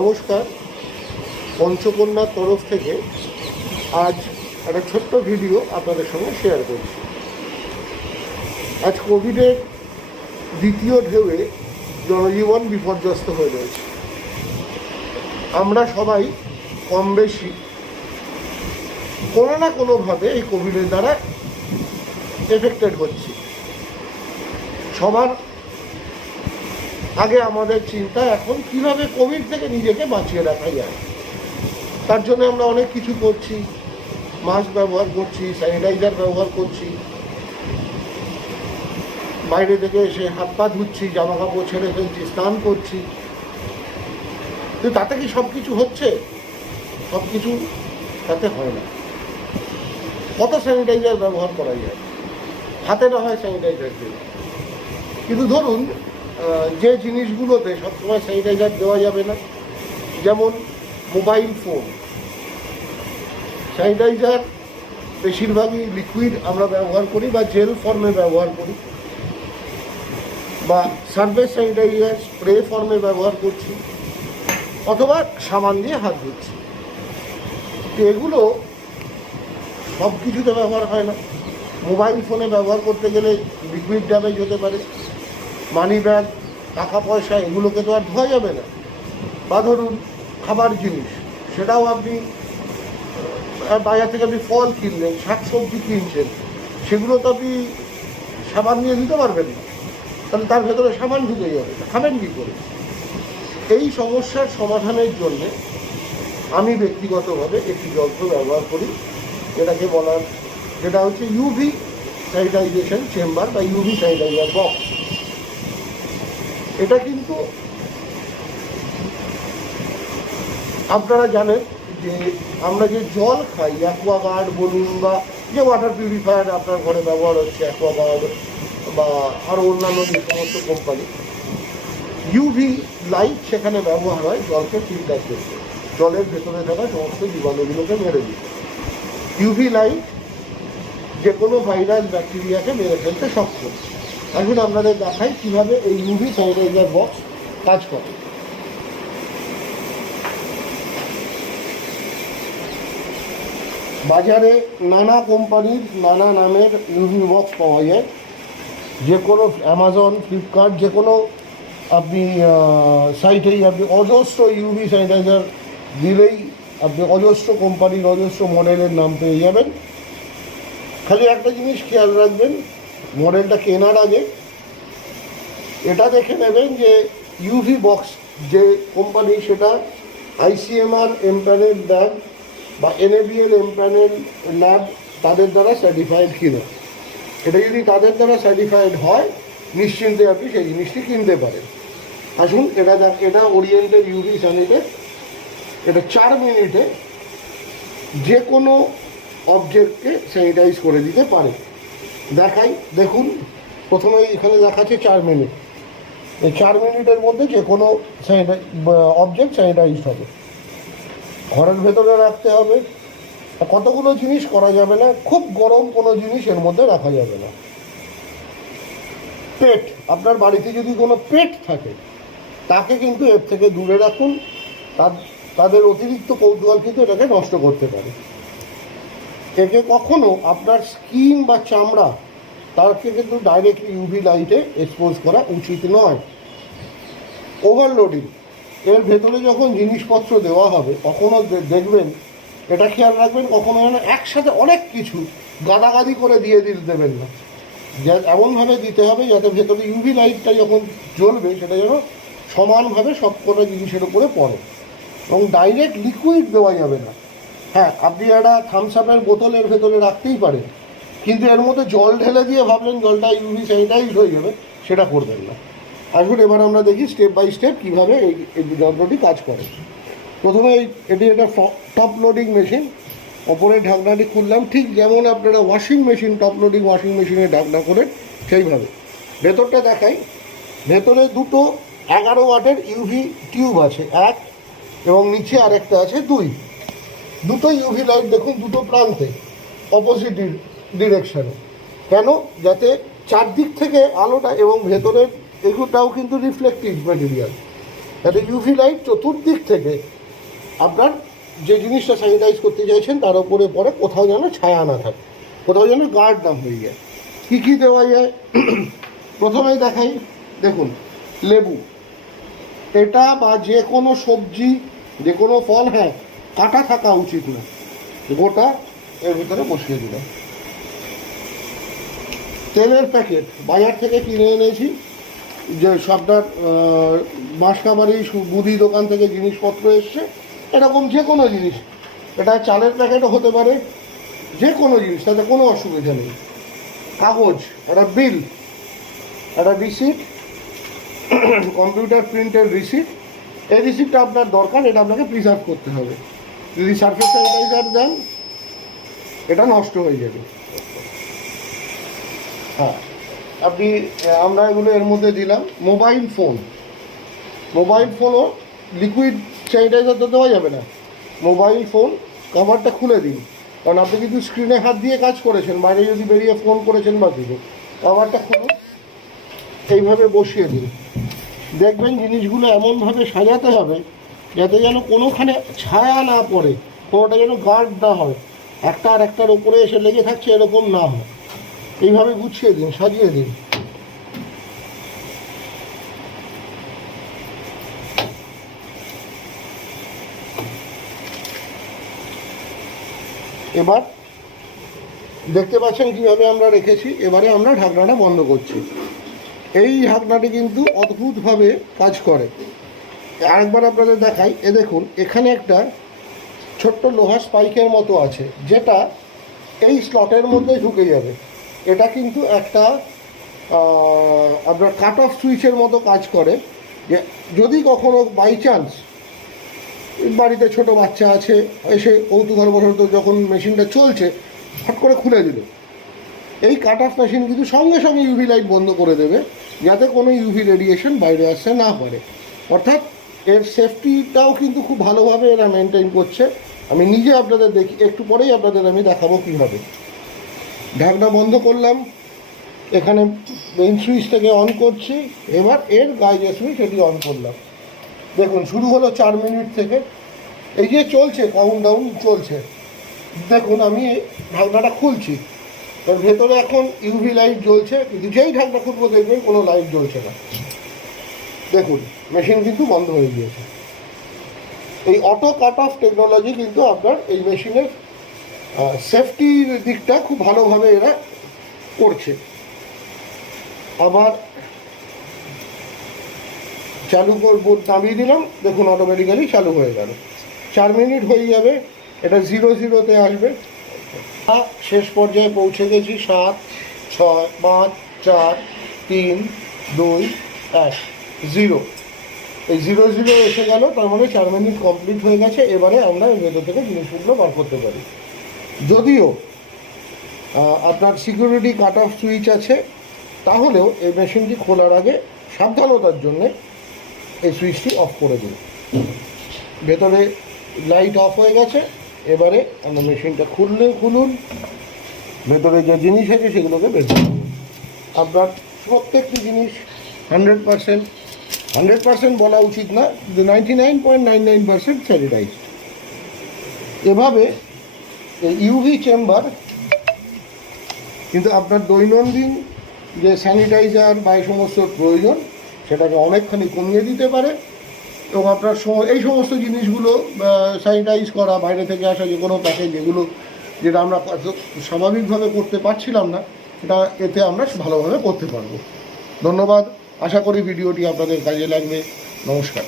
নমস্কার, পঞ্চকন্যার তরফ থেকে আজ একটা ছোট্ট ভিডিও আপনাদের সঙ্গে শেয়ার করছি। আজ কোভিডের দ্বিতীয় ঢেউয়ে জনজীবন বিপর্যস্ত হয়ে রয়েছে। আমরা সবাই কম বেশি কোনো না কোনোভাবে এই কোভিডের দ্বারা এফেক্টেড হচ্ছি। সবার আগে আমাদের চিন্তা এখন কিভাবে কোভিড থেকে নিজেকে বাঁচিয়ে রাখা যায়। তার জন্য আমরা অনেক কিছু করছি, মাস্ক ব্যবহার করছি, স্যানিটাইজার ব্যবহার করছি, বাইরে থেকে এসে হাত পা ধুচ্ছি, জামা কাপড় ছেড়ে ফেলছি, স্নান করছি। কিন্তু তাতে কি সব কিছু হচ্ছে? সব কিছু তাতে হয় না। কত স্যানিটাইজার ব্যবহার করা যায়, হাতে না হয় স্যানিটাইজার দিয়ে। কিন্তু ধরুন যে জিনিসগুলোতে সবসময় স্যানিটাইজার দেওয়া যাবে না, যেমন মোবাইল ফোন, স্যানিটাইজার বেশিরভাগই লিকুইড আমরা ব্যবহার করি বা জেল ফর্মে ব্যবহার করি, বা সারফেস স্যানিটাইজার স্প্রে ফর্মে ব্যবহার করছি, অথবা সাবান দিয়ে হাত ধুচ্ছি। তো এগুলো সব কিছুতে ব্যবহার হয় না। মোবাইল ফোনে ব্যবহার করতে গেলে লিকুইড ড্যামেজ হতে পারে, মানি ব্যাগ, টাকা পয়সা, এগুলোকে তো আর ধোয়া যাবে না। বা ধরুন খাবার জিনিস, সেটাও আপনি বাজার থেকে আপনি ফল কিনলেন, শাকসবজি কিনছেন, সেগুলো তো আপনি সাবান দিয়ে দিতে পারবেন না, তাহলে তার ভেতরে সাবান ঢুকে যাবে, খাবেন কী করে? এই সমস্যার সমাধানের জন্যে আমি ব্যক্তিগতভাবে একটি যন্ত্র ব্যবহার করি, যেটা হচ্ছে ইউভি স্যানিটাইজেশন চেম্বার বা ইউভি স্যানিটাইজার বক্স। এটা কিন্তু আপনারা জানেন যে আমরা যে জল খাই, অ্যাকোয়াগার্ড বলুন বা যে ওয়াটার পিউরিফায়ার আপনার ঘরে ব্যবহার হচ্ছে, অ্যাকোয়াগার্ড বা আরও অন্যান্য যে সমস্ত কোম্পানি, ইউভি লাইট সেখানে ব্যবহার হয় জলকে ফিল্টার করতে, জলের ভেতরে থাকা সমস্ত জীবাণুগুলোকে মেরে দিতে। ইউভি লাইট যে কোনো ভাইরাস ব্যাকটেরিয়াকে মেরে ফেলতে সক্ষম। এখন আপনাদের দেখাই কীভাবে এই ইউভি স্যানিটাইজার বক্স কাজ করে। বাজারে নানা কোম্পানির নানা নামের ইউভি বক্স পাওয়া যায়। যে কোনো অ্যামাজন, ফ্লিপকার্ট, যে কোনো আপনি সাইটেই আপনি অজস্র ইউভি স্যানিটাইজার দিলেই আপনি অজস্র কোম্পানির অজস্র মডেলের নাম পেয়ে যাবেন। খালি একটা জিনিস খেয়াল রাখবেন, মডেলটা কেনার আগে এটা দেখে নেবেন যে ইউভি বক্স যে কোম্পানি, সেটা আইসিএমআর এমপ্যানেল ল্যাব বা এনএবিএল এমপ্যানেল ল্যাব তাদের দ্বারা সার্টিফাইড কিনা। এটা যদি তাদের দ্বারা সার্টিফাইড হয়, নিশ্চিন্তে আপনি সেই জিনিসটি কিনতে পারেন। আসুন এটা ওরিয়েন্টের ইউভি স্যানিটাইজার। এটা 4 মিনিটে যে কোনো অবজেক্টকে স্যানিটাইজ করে দিতে পারে। দেখুন, প্রথমে এখানে দেখাচ্ছে 4 মিনিট। এই 4 মিনিটের মধ্যে যে কোনো অবজেক্ট স্যানিটাইজ হবে। ঘরের ভেতরে রাখতে হবে। কতগুলো জিনিস করা যাবে না, খুব গরম কোনো জিনিস এর মধ্যে রাখা যাবে না। পেট, আপনার বাড়িতে যদি কোনো পেট থাকে তাকে কিন্তু এর থেকে দূরে রাখুন। তাদের অতিরিক্ত কৌতূহল কিন্তু এটাকে নষ্ট করতে পারে। একে কখনো আপনার স্কিন বা চামড়া তাকে কিন্তু ডাইরেক্টলি ইউভি লাইটে এক্সপোজ করা উচিত নয়। ওভারলোডিং, এর ভেতরে যখন জিনিসপত্র দেওয়া হবে কখনো দেখবেন, এটা খেয়াল রাখবেন, কখনো যেন একসাথে অনেক কিছু গাদাগাদি করে দিয়ে দেবেন না। এমনভাবে দিতে হবে যাতে ভেতরে ইউভি লাইটটা যখন জ্বলবে সেটা যেন সমানভাবে সবকটা জিনিসের উপরে পড়ে। এবং ডাইরেক্ট লিকুইড দেওয়া যাবে না। হ্যাঁ, আপনি একটা থামস আপের বোতলের ভেতরে রাখতেই পারেন, কিন্তু এর মধ্যে জল ঢেলে দিয়ে ভাবলেন জলটা ইউভি স্যানিটাইজ হয়ে যাবে, সেটা করবেন না। আসুন এবার আমরা দেখি স্টেপ বাই স্টেপ কীভাবে এই যন্ত্রটি কাজ করে। প্রথমে এটি একটা টপ লোডিং মেশিন। ওপরের ঢাকনাটি খুললাম, ঠিক যেমন আপনারা washing machine, top loading washing মেশিনে ঢাকনা করেন সেইভাবে। ভেতরটা দেখাই। ভেতরে দুটো 11 ওয়াটের ইউভি টিউব আছে, এক, এবং নিচে আরেকটা আছে 2। দুটো ইউভি লাইট দেখুন, দুটো প্রান্তে অপোজিট ডিরেকশানে। কেন? যাতে চারদিক থেকে আলোটা, এবং ভেতরের এগুলোটাও কিন্তু রিফ্লেকটিভ ম্যাটেরিয়াল, যাতে ইউভি লাইট চতুর্দিক থেকে আপনার যে জিনিসটা স্যানিটাইজ করতে চাইছেন তার উপরে পরে, কোথাও যেন ছায়া না থাকে, কোথাও যেন গার্ড না হয়ে যায়। কী কী দেওয়া যায় প্রথমেই দেখাই। দেখুন, লেবু, এটা বা যে কোনো সবজি, যে কোনো ফল, হ্যাঁ কাটা থাকা উচিত না, গোটা এর ভিতরে বসিয়ে দিলাম। তেলের প্যাকেট বাজার থেকে কিনে এনেছি, যে সবটার বাঁশকাবাড়ি মুদি দোকান থেকে জিনিসপত্র এসছে, এরকম যে কোনো জিনিস, এটা চালের প্যাকেটও হতে পারে, যে কোনো জিনিস, তাতে কোনো অসুবিধা নেই। কাগজ, একটা বিল, একটা রিসিট, কম্পিউটার প্রিন্টের রিসিট, এই রিসিপ্টটা আপনার দরকার, এটা আপনাকে প্রিজার্ভ করতে হবে। যদি সারফেস স্যানিটাইজার দেন এটা নষ্ট হয়ে যাবে। হ্যাঁ, আমরা এগুলো এর মধ্যে দিলাম। মোবাইল ফোনও লিকুইড স্যানিটাইজার তো দেওয়া যাবে না। মোবাইল ফোন কভারটা খুলে দিন, কারণ আপনি কিন্তু স্ক্রিনে হাত দিয়ে কাজ করেছেন, বাইরে যদি বেরিয়ে ফোন করেছেন বা কিছু, কভারটা খুলে এইভাবে বসিয়ে দিন। দেখবেন জিনিসগুলো এমনভাবে সাজাতে হবে যাতে যেন কোনোখানে ছায়া না পড়ে, কোনোটা যেন গার্ড না হয়, একটা আর একটার উপরে এসে লেগে থাকছে এরকম না হয়। এইভাবে গুছিয়ে দিন, সাজিয়ে দিন। এবার দেখতে পাচ্ছেন কীভাবে আমরা রেখেছি। এবারে আমরা ঢাকনাটা বন্ধ করছি। এই ঢাকনাটি কিন্তু অদ্ভুতভাবে কাজ করে। আরেকবার আপনাদের দেখাই। দেখুন, এখানে একটা ছোট্ট লোহার স্পাইকের মতো আছে, যেটা এই স্লটের মধ্যে ঢুকে যাবে। এটা কিন্তু একটা আপনার কাট অফ সুইচের মতো কাজ করে, যে যদি কখনো বাই চান্স বাড়িতে ছোট বাচ্চা আছে, এসে কৌতূহলবশত যখন মেশিনটা চলছে হট করে খুলে দিল, এই কাট অফ মেশিন কিন্তু সঙ্গে সঙ্গে ইউভি লাইট বন্ধ করে দেবে, যাতে কোনো ইউভি রেডিয়েশন বাইরে আসতে না পারে। অর্থাৎ এর সেফটিটাও কিন্তু খুব ভালোভাবে এরা মেনটেন করছে। আমি নিজে আপনাদের দেখি, একটু পরেই আপনাদের আমি দেখাবো কীভাবে। ঢাকনা বন্ধ করলাম, এখানে মেইন সুইচটাকে অন করছি। এবার এর গায়ে যে সুইচ এটি অন করলাম। দেখুন, শুরু হলো 4 মিনিট থেকে, এই যে চলছে কাউন্টডাউন চলছে। দেখুন, আমি ঢাকনাটা খুলছি, এর ভেতরে এখন ইউভি লাইট জ্বলছে, কিন্তু যেই ঢাকনা খুলবো দেখবেন কোনো লাইট জ্বলছে না। দেখুন, মেশিন কিন্তু বন্ধ হয়ে গিয়েছে। এই অটো কাট অফ টেকনোলজি কিন্তু আপনার এই মেশিনের সেফটির দিকটা খুব ভালোভাবে এরা করছে। আবার চালু করবো, নামিয়ে দিলাম, দেখুন অটোমেটিক্যালি চালু হয়ে গেল। 4 মিনিট হয়ে যাবে, এটা 0-0-তে আসবে। শেষ পর্যায়ে পৌঁছে গেছি। 7, 6, 5, 4, 3, 2, 1, 0। এই 0-0 এসে গেল, তার মানে 4 মিনিট কমপ্লিট হয়ে গেছে। এবারে আমরা এর ভেতর থেকে জিনিসগুলো বার করতে পারি। যদিও আপনার সিকিউরিটি কাট অফ সুইচ আছে, তাহলেও এই মেশিনটি খোলার আগে সাবধানতার জন্যে এই সুইচটি অফ করে দিন। ভেতরে লাইট অফ হয়ে গেছে। এবারে আমরা মেশিনটা খুলুন, ভেতরে যে জিনিস আছে সেগুলোকে বের করুন। আপনার প্রত্যেকটি জিনিস 100% বলা উচিত না, কিন্তু 99.99% স্যানিটাইজড। এভাবে ইউভি চেম্বার কিন্তু আপনার দৈনন্দিন যে স্যানিটাইজার বা এই সমস্ত প্রয়োজন সেটাকে অনেকখানি কমিয়ে দিতে পারে, এবং আপনার এই সমস্ত জিনিসগুলো স্যানিটাইজ করা, বাইরে থেকে আসা যে কোনো প্যাকেজ, যেটা আমরা স্বাভাবিকভাবে করতে পারছিলাম না, এটা এতে আমরা ভালোভাবে করতে পারবো। ধন্যবাদ। আশা করি ভিডিওটি আপনাদের কাজে লাগবে। নমস্কার।